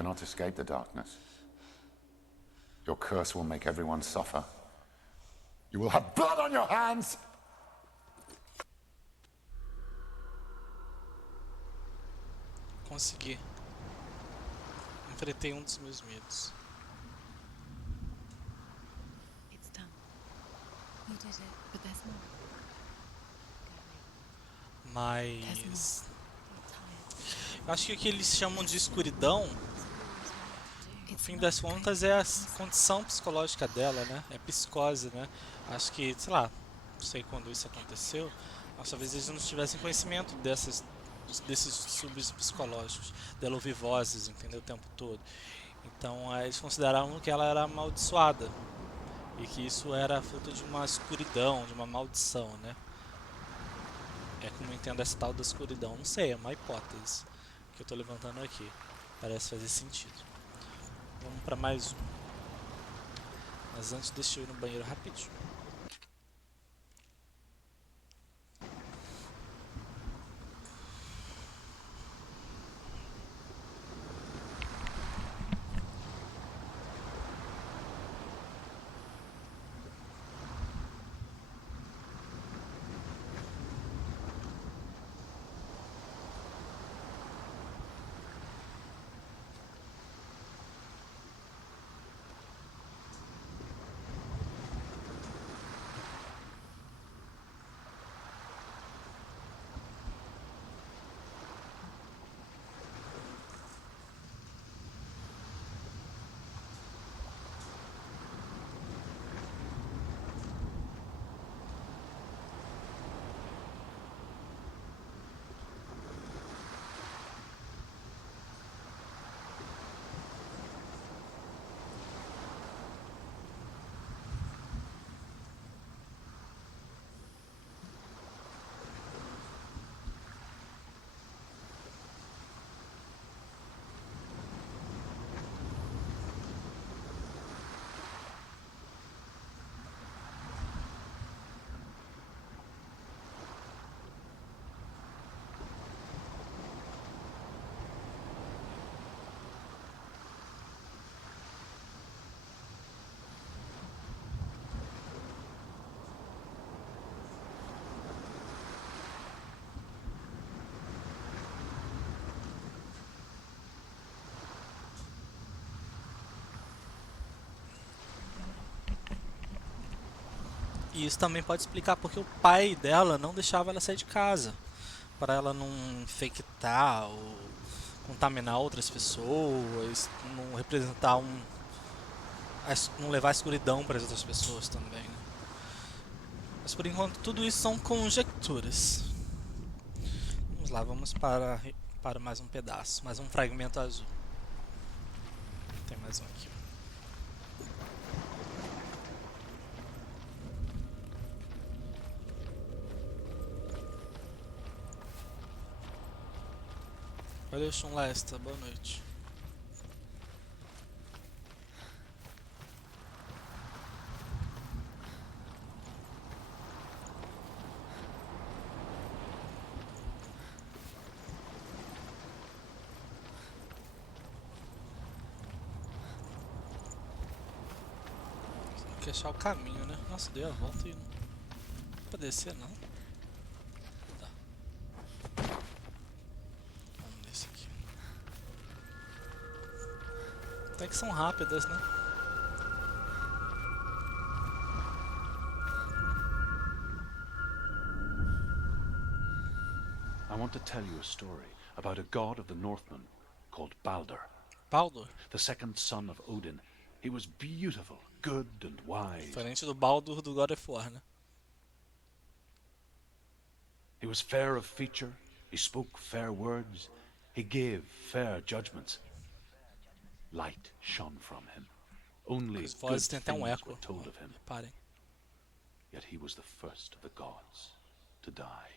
cannot escape the darkness. Your curse will make everyone suffer. You will have blood on your hands! Consegui. Enfrentei um dos meus medos. It's done. You did it, but there's more. Mas eu acho que o que eles chamam de escuridão, no fim das contas, é a condição psicológica dela, né? É psicose, né? Acho que, sei lá, não sei quando isso aconteceu, mas talvez eles não tivessem conhecimento desses subs psicológicos, dela ouvir vozes, entendeu? O tempo todo. Então, eles consideraram que ela era amaldiçoada e que isso era fruto de uma escuridão, de uma maldição, né? É como eu entendo essa tal da escuridão. Não sei, é uma hipótese que eu tô levantando aqui. Parece fazer sentido. Vamos para mais um. Mas antes deixa eu ir no banheiro rapidinho. E isso também pode explicar porque o pai dela não deixava ela sair de casa, para ela não infectar ou contaminar outras pessoas, não representar não levar a escuridão para as outras pessoas também, né? Mas por enquanto tudo isso são conjecturas. Vamos lá, vamos para mais um pedaço, mais um fragmento azul. Tem mais um aqui. Valeu, Sean Lester, boa noite. Tem que achar o caminho, né? Nossa, deu a volta e não dá pra descer, não. Tá. Vamos nesse aqui. Até que são rápidas, né? I want to tell you a story about a god of the Northmen called Baldur. Baldur. The second son of Odin. He was beautiful, good and wise. Diferente do Baldur do God of War, né? He was fair of feature, he spoke fair words, he gave fair judgments. Light shone from him. Only As good vozes têm até um things eco. were told of him. Reparem. Yet he was the first of the gods to die.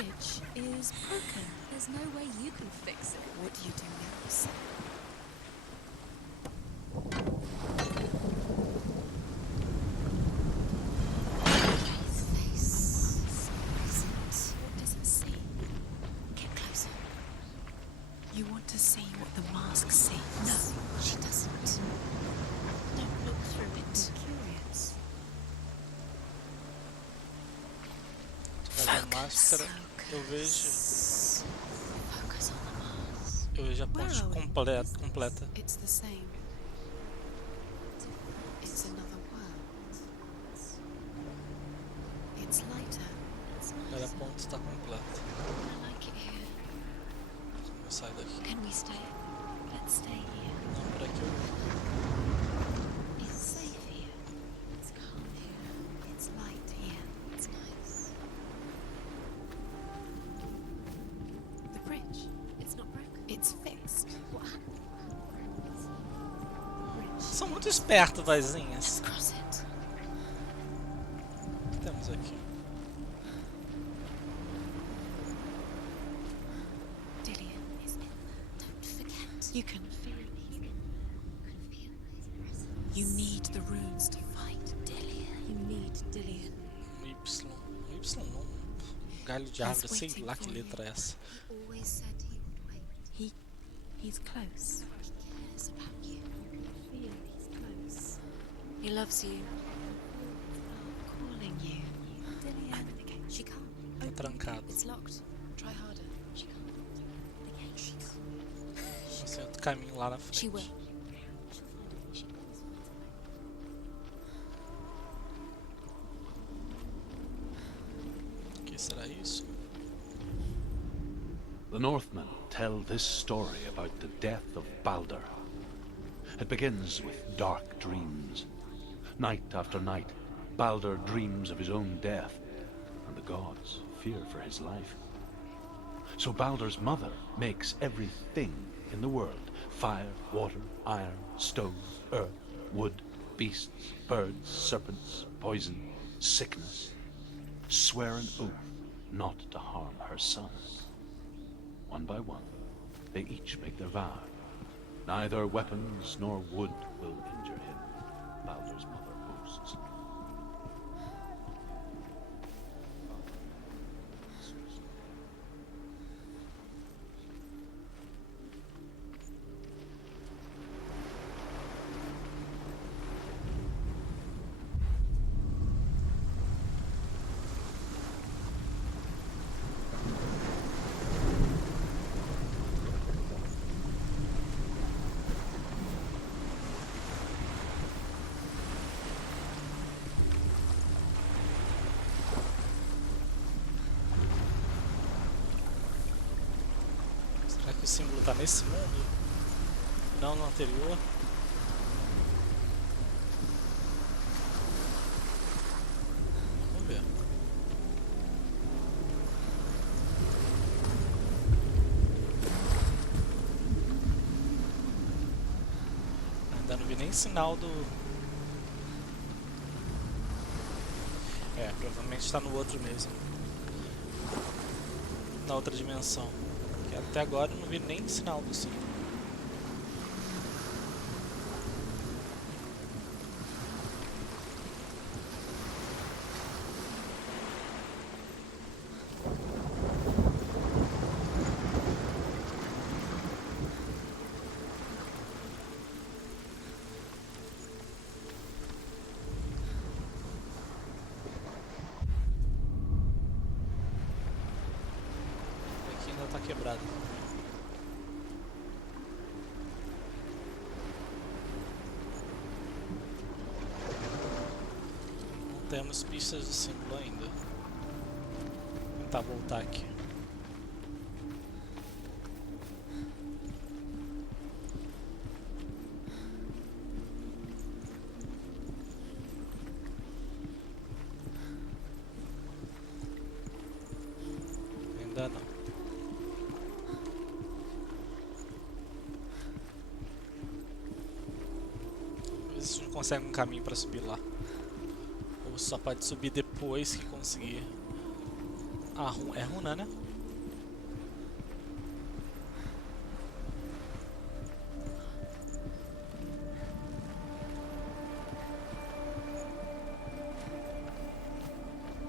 bridge is broken. There's no way you can fix it. What do you do next? What does it see? Get closer. You want to see what the mask sees? No, she doesn't. Don't look through it. I'm curious. Olha a máscara, eu vejo Focus on the mask. a ponte completa. It's the same. It's another world. It's lighter. Olha, a ponte está completa. I like it here. Vou sair daqui. Can we stay? Let's stay here. Não, por aqui. It's safe here. It's calm here. It's light here. It's nice. The bridge. It's not broken. It's fixed. What happened? Bridge. São muito espertos, vozinhas. Let's cross it. O que temos aqui? Dillian is in there. Don't forget. You can feel his presence. You need the runes to fight Dillian. You need Dillian. Y. Y não. Galho de árvore, sei lá que letra é essa. He always said he would wait. He's close. He cares about you. You can feel he's close. He loves you. Calling you. Dillian. Open the gate. She can't. Tá trancado. It's locked. Try harder. She can't. The gate. She can't. Não sei outro caminho lá na frente. She will. O que será isso? The Northmen tell this story about the death of Balder. It begins with dark dreams. Night after night, Balder dreams of his own death, and the gods fear for his life. So Balder's mother makes everything in the world: fire, water, iron, stone, earth, wood, beasts, birds, serpents, poison, sickness. Swear an oath not to harm her sons. One by one, they each make their vow. Neither weapons nor wood will injure him, Balder's mother boasts. Será que o símbolo tá nesse mundo? Não no anterior? Vamos ver. Ainda não vi nem sinal do... É, provavelmente está no outro mesmo. Na outra dimensão. Que até agora eu não vi nem sinal do símbolo. Aqui ainda tá quebrado. Não temos pistas do símbolo ainda. Vou tentar voltar aqui. Ainda não. Vamos ver se a gente consegue um caminho para subir lá. Ou só pode subir depois que conseguir É runa, né?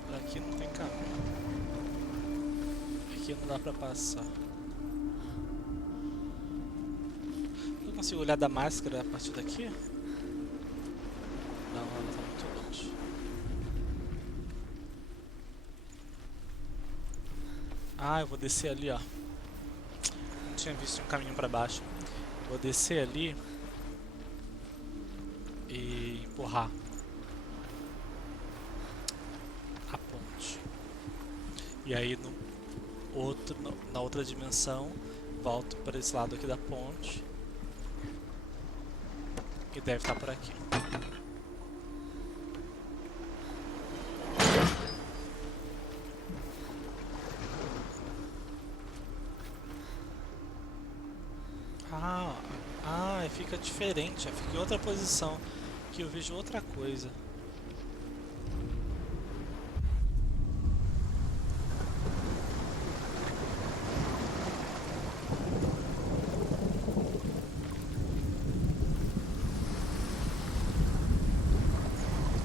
Por aqui não tem caminho. Aqui não dá pra passar. Eu consigo olhar da máscara a partir daqui? Não, ela tá muito longe. Ah, eu vou descer ali, ó. Não tinha visto um caminho pra baixo. Vou descer ali e empurrar a ponte. E aí na outra dimensão, volto para esse lado aqui da ponte. E deve estar por aqui. Fica diferente, fica em outra posição, que eu vejo outra coisa.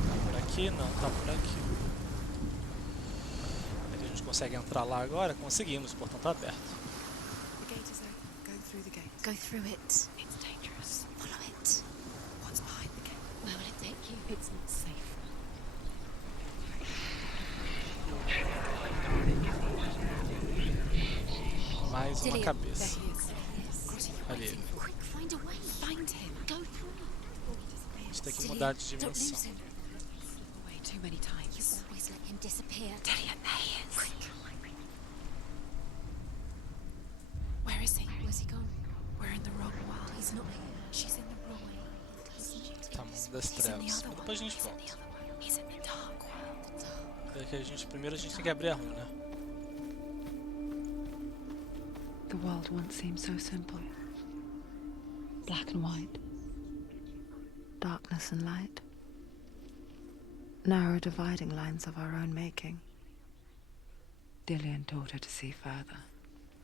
Tá por aqui? Não, tá por aqui. A gente consegue entrar lá agora? Conseguimos, o portão tá aberto. The gate is open. Go through the gate. Go through it. It's dangerous. Follow it. What's behind the gate? Where will it take you? It's not safe. Mais uma cabeça. Ali. Quick, find a way. Find him. Go through. A gente tem que mudar de dimensão. Away too many times. You always let him disappear. Dillian, there he is. Where is he? Where's he gone? We're in the wrong world. He's not here. She's in the wrong world. Tá, mundo das trevas. Depois a gente volta. He's in the dark world. É que primeiro a gente tem que abrir a runa. The world once seemed so simple. Black and white. Darkness and light. Narrow dividing lines of our own making. Dillian taught her to see further.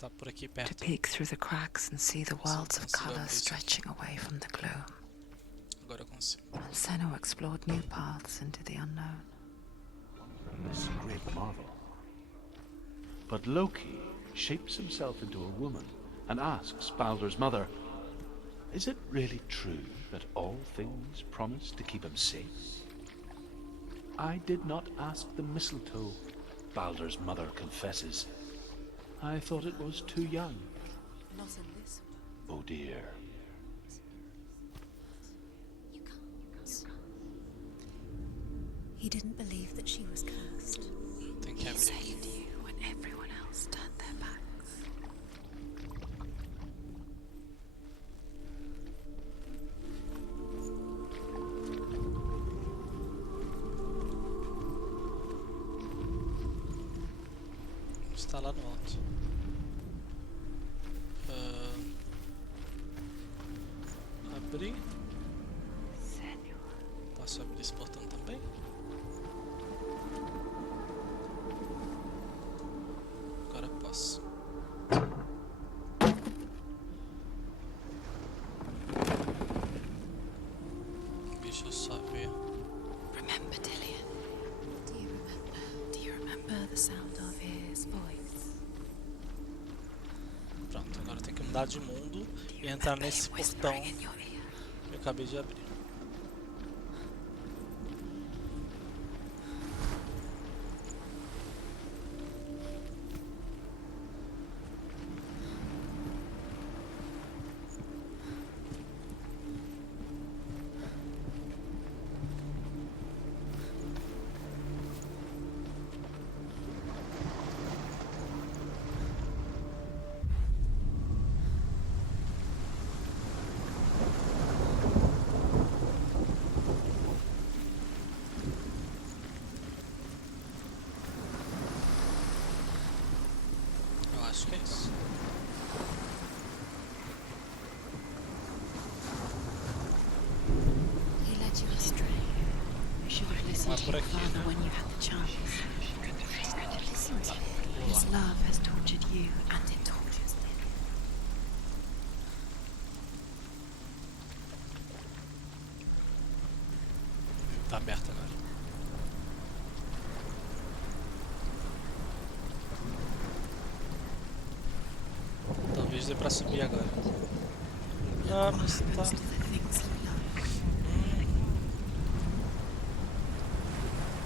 Tá por aqui To perto. peek through the cracks and see the worlds of color stretching away from the gloom. Agora eu consigo. And Senua explored new paths into the unknown. This great marvel. But Loki shapes himself into a woman and asks Baldur's mother, is it really true that all things promise to keep him safe? I did not ask the mistletoe, Baldur's mother confesses. I thought it was too young. Not in this. Oh dear. You can't. He didn't believe that she was cursed. Tem que He abrir. saved you when everyone else turned their backs. Está lá no alto. Abrir. Posso abrir esse portão também? Agora posso. Deixa eu só ver. Remember, Dillian? Do you remember? Do you remember the sound of his voice? Pronto, agora eu tenho que mudar de mundo e entrar nesse portão In your ear. que eu acabei de abrir. Eu acho que é isso. He led you astray. You should have listened Mas to por your aqui, father né? when you had the chance. Why didn't you listen to him? love has tortured you, and it tortures them. Tá aberto agora. Talvez dê pra subir agora. Ah, mas tá. To the things you love.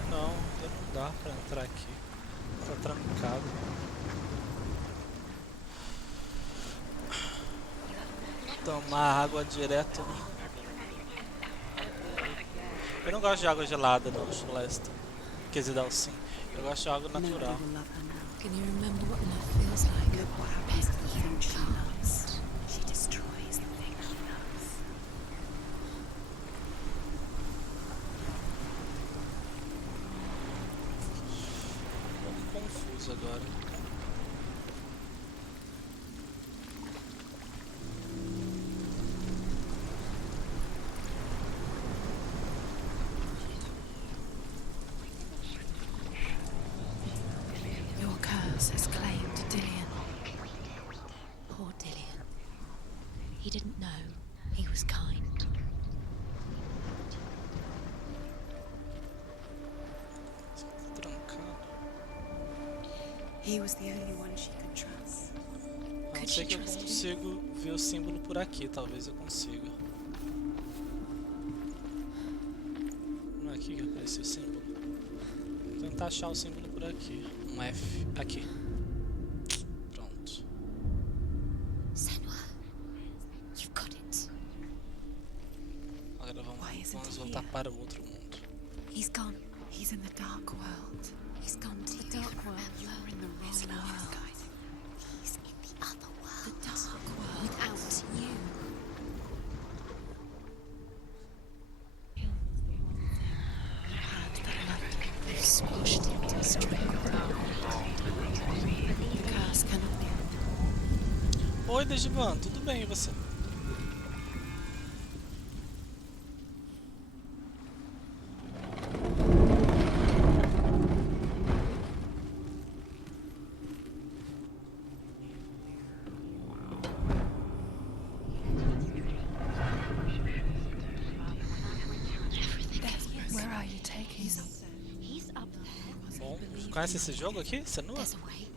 Não, ainda não dá pra entrar aqui. Tá trancado. Tomar água direto. Eu não gosto de água gelada no Celeste. Quer dizer, dá sim. Eu gosto de água Nobody natural. will love her now. Can you remember what love feels like? Look what happens to the things she loves. She destroys the thing she loves. Um pouco confuso agora. Your curse has claimed Dillian. Poor Dillian. He didn't know. He was kind. Tá trancado. He was the only one she could trust. A não ser que eu consigo ver o símbolo por aqui. Talvez eu consiga. Não é aqui que apareceu o símbolo. Vou tentar achar o símbolo por aqui. Um F. Aqui. Pronto. Senua, you've got it. Agora Why isn't vamos he voltar here? para o outro mundo. He's gone. He's in the dark world. He's gone to the dark world. You're in the His wrong love. world, guys. He's in the other world. The dark world. Without you. Had that love. You've squashed it to strength. The curse cannot be. Oi, Dejivan, tudo bem e você? Where are you taking me? He's up there. Bom, conhece esse jogo aqui? Senua? There's a way.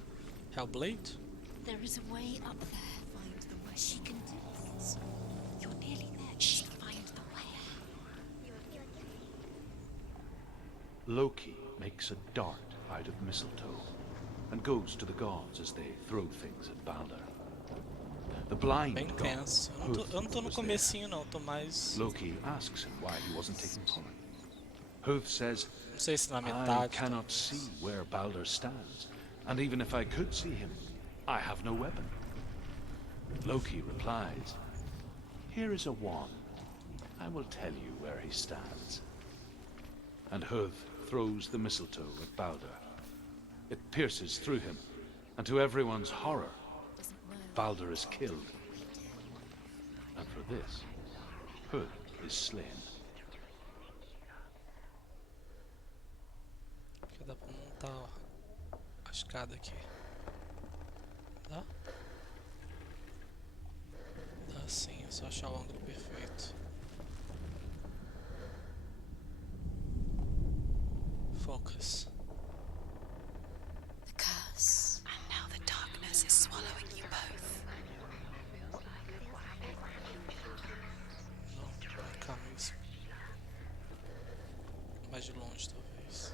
Hellblade? There is a way up there. Find the way. She can do this. You're nearly there. She find the way. Loki makes a dart out of mistletoe and goes to the gods as they throw things at Balder. The blind Bem god, tenso. Eu não tô no was there. comecinho não, tô mais... Loki asks him why he wasn't taking part. Huth says, Não sei se na I metade. cannot see where Balder stands, and even if I could see him, I have no weapon. Loki replies, here is a wand. I will tell you where he stands. And Huth throws the mistletoe at Balder. It pierces through him, and to everyone's horror, Balder is killed. And for this, Huth is slain. Acho que dá pra montar a escada aqui. Dá? Dá sim, é só achar o ângulo perfeito. Focus. The curse. And now the darkness is swallowing you both. Não, calma isso. Mais de longe talvez.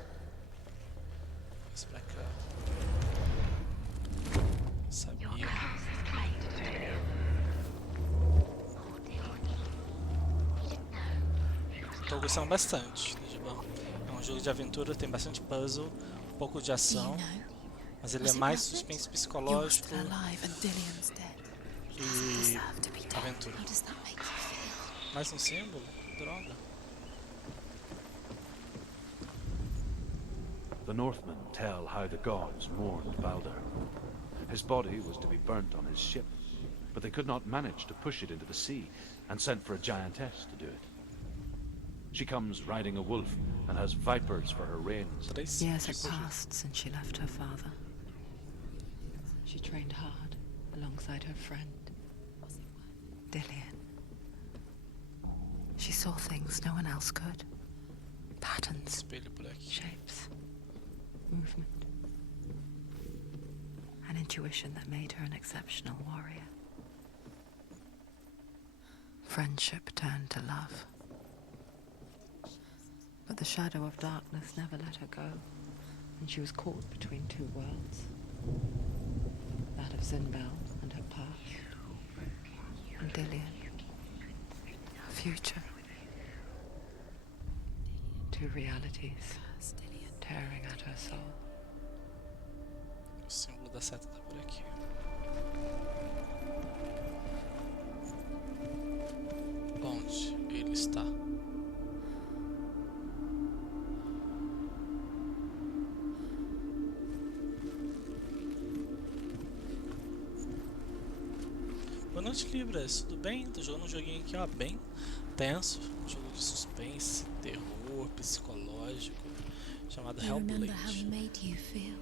Mais pra cá. Sabia. Tô gostando bastante, Digimon. É um jogo de aventura, tem bastante puzzle, um pouco de Do you ação, know? mas ele é mais suspense You're psicológico still alive and Dillian's dead. He doesn't e deserve to be dead. aventura. How does that make you feel? Mais um símbolo? Droga. The Northmen tell how the gods mourned Balder. His body was to be burnt on his ship, but they could not manage to push it into the sea and sent for a giantess to do it. She comes riding a wolf and has vipers for her reins. 3 Years have tipos de... passed since she left her father. She trained hard alongside her friend, Dillian. She saw things no one else could. Patterns, Espelho por aqui. shapes, movement. An intuition that made her an exceptional warrior. Friendship turned to love. But the shadow of darkness never let her go, and she was caught between two worlds. That of Zinbel and her past, and Dillian, her future. Two realities tearing at her soul. O símbolo da seta tá por aqui. Onde ele está? Boa noite, Libras. Tudo bem? Tô jogando um joguinho aqui, ó, bem tenso. Um jogo de suspense, terror, psicológico, chamado You remember how Hellblade. he made you feel?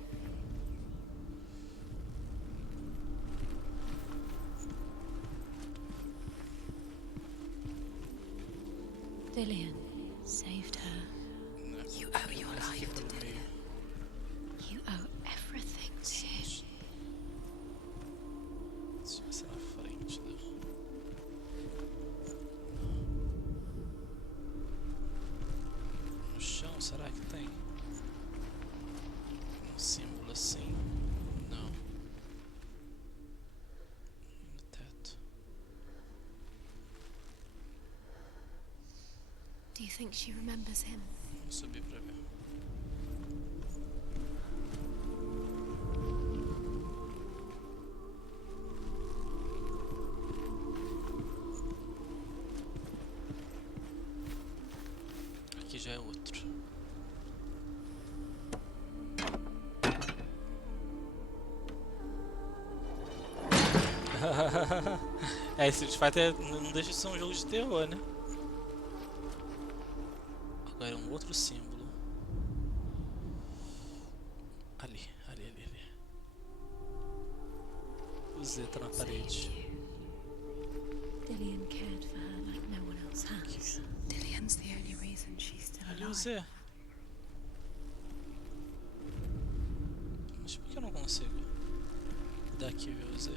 Dillian saved her. Né? You owe your Essa aqui life to pelo meio. Dillian. You owe everything to him. Deixa eu ver se é na frente, né? No chão, será que tem? Um símbolo assim? Não. E no teto. Do you think she remembers him? Vou subir pra ver. Aqui já é outro. É, Street Fighter não deixa de ser um jogo de terror, né? Agora é um outro símbolo. Ali. O Z tá na parede. Dillian cared for her like no one else has. Dillian's the only reason she's still Ali o alive. Z. Mas por que eu não consigo? Daqui ver o Z.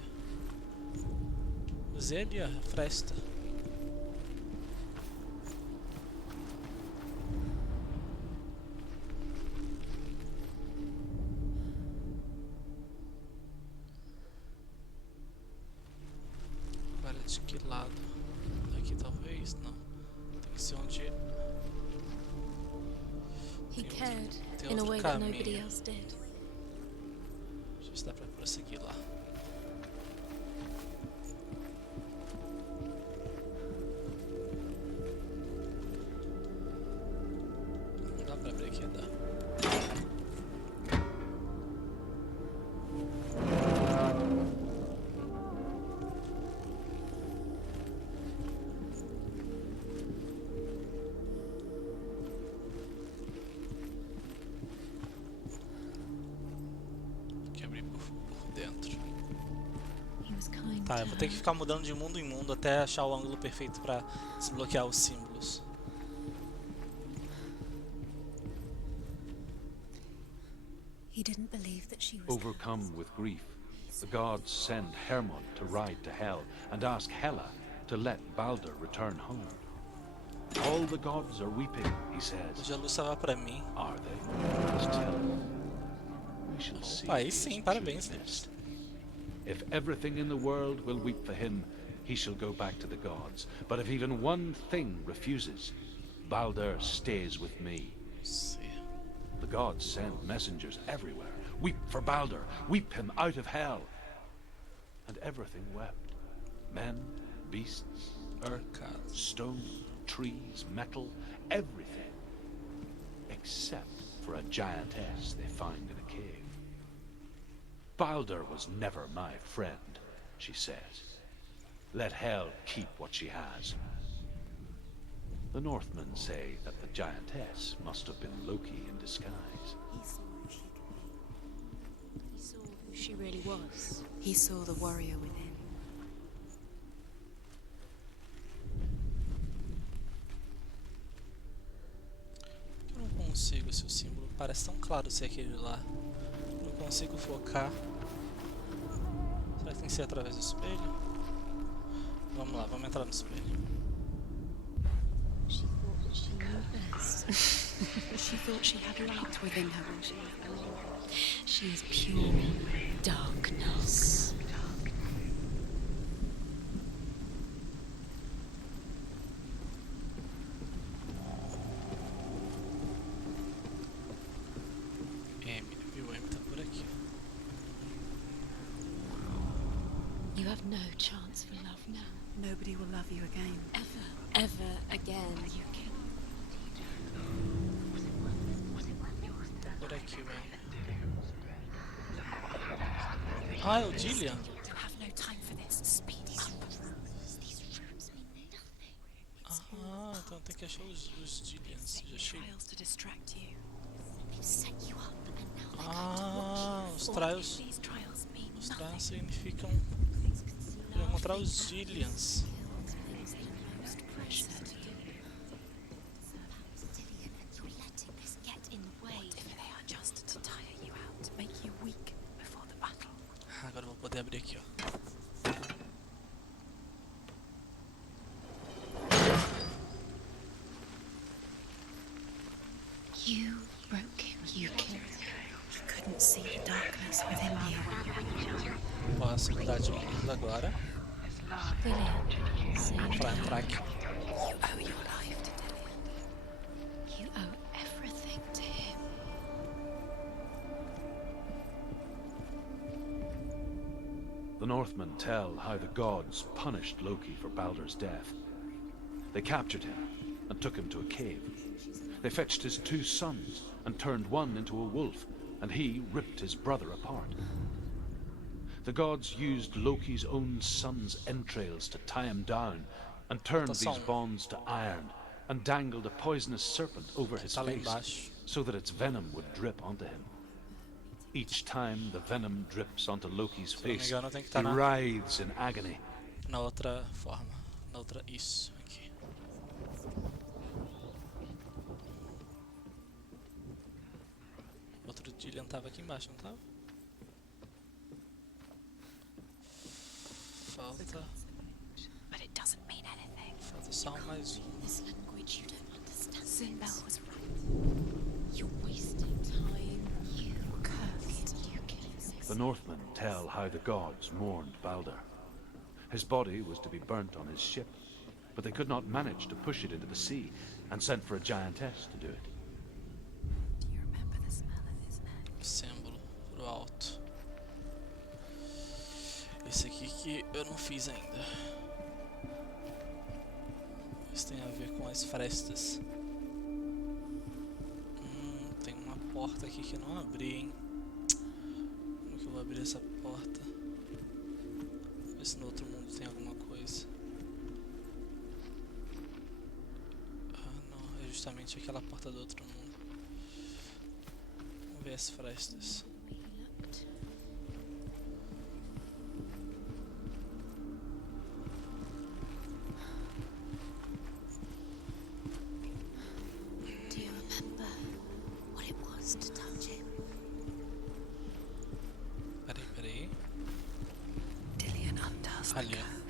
O Z ali, ó, a fresta. Agora de que lado? Daqui talvez? Não. Tem que ser onde. He Tem cared tem in a outro way that nobody caminho. else did. Deixa eu ver se dá pra prosseguir lá. Não dá pra abrir aqui, dá. Tem que abrir por dentro. He was kind Tá, to eu vou ter her. que ficar mudando de mundo em mundo até achar o ângulo perfeito pra desbloquear os símbolos. He didn't believe that she was Overcome with grief, the gods send Hermod to ride to Hell and ask Hela to let Balder return home. All the gods are weeping, he says. Hoje a luz estava pra mim. Are they? Just tell us. We shall see. Aí if he sim, is parabéns, truly Deus. missed. If everything in the world will weep for him, he shall go back to the gods. But if even one thing refuses, Balder stays with me. See. The gods send messengers everywhere. Weep for Balder. Weep him out of hell. And everything wept. Men, beasts, earth, stone, trees, metal, everything. Except for a giantess they find in a cave. Balder was never my friend, she says. Let Hel keep what she has. The Northmen say that the giantess must have been Loki in disguise. He saw who she she really was. He saw the warrior within. Eu não consigo, se o símbolo parece tão claro ser aquele lá. Não consigo focar. Será que tem que ser através do espelho? Vamos lá, vamos entrar no espelho. She thought that she knew best. She thought she had light within her. She is pure darkness. M, viu? O M tá por aqui. You have no chance for love now. Nobody will love you again. Ever again. You can. Tá por aqui o M. Ah, é o Dillian? You have no time for this. Speed up. These runes mean nothing. Ah, então tem que achar os Dillians. Já achei. Trials to distract you. They've set you up and now they're Ah, going to os watch you. trials. These trials mean Os nothing. trials significam pra encontrar os Dillians. Things that are most precious to you. You're letting this get in the way. What if they are just to tire you out, to make you weak before the battle? Agora eu vou poder abrir aqui, ó. You broke him. You killed him. You couldn't see the darkness within you. Posso mudar de mundo agora Brilliant. pra entrar aqui. You owe your life to Dillian. You owe everything to him. The Northmen tell how the gods punished Loki for Baldur's death. They captured him and took him to a cave. They fetched his 2 sons and turned one into a wolf, and he ripped his brother apart. The gods used Loki's own son's entrails to tie him down and turned these bonds to iron and dangled a poisonous serpent over his Tá lá face embaixo. so that its venom would drip onto him. Each time the venom drips onto Loki's Se eu não me face, engano, tem que he estar writhes in agony. na outra forma. Na outra. Isso, aqui. Outro Dillian tava aqui embaixo, não tava? Falta. But it doesn't mean anything. Falta só mais um. This language you don't understand. Sinbel was right. You're wasting time. You cursed. You killed. The Northmen tell how the gods mourned Baldur. His body was to be burnt on his ship, but they could not manage to push it into the sea and sent for a giantess to do it. Do you remember the smell of his neck? Símbolo pro alto. Esse aqui que eu não fiz ainda. Isso tem a ver com as frestas. Tem uma porta aqui que eu não abri, hein? Como que eu vou abrir essa porta? Ver se no outro mundo tem alguma coisa. Ah, não. É justamente aquela porta do outro mundo. Vamos ver as frestas. Do you remember what it was to touch him? Peraí. Dillian undoes the Ali, ó. curse.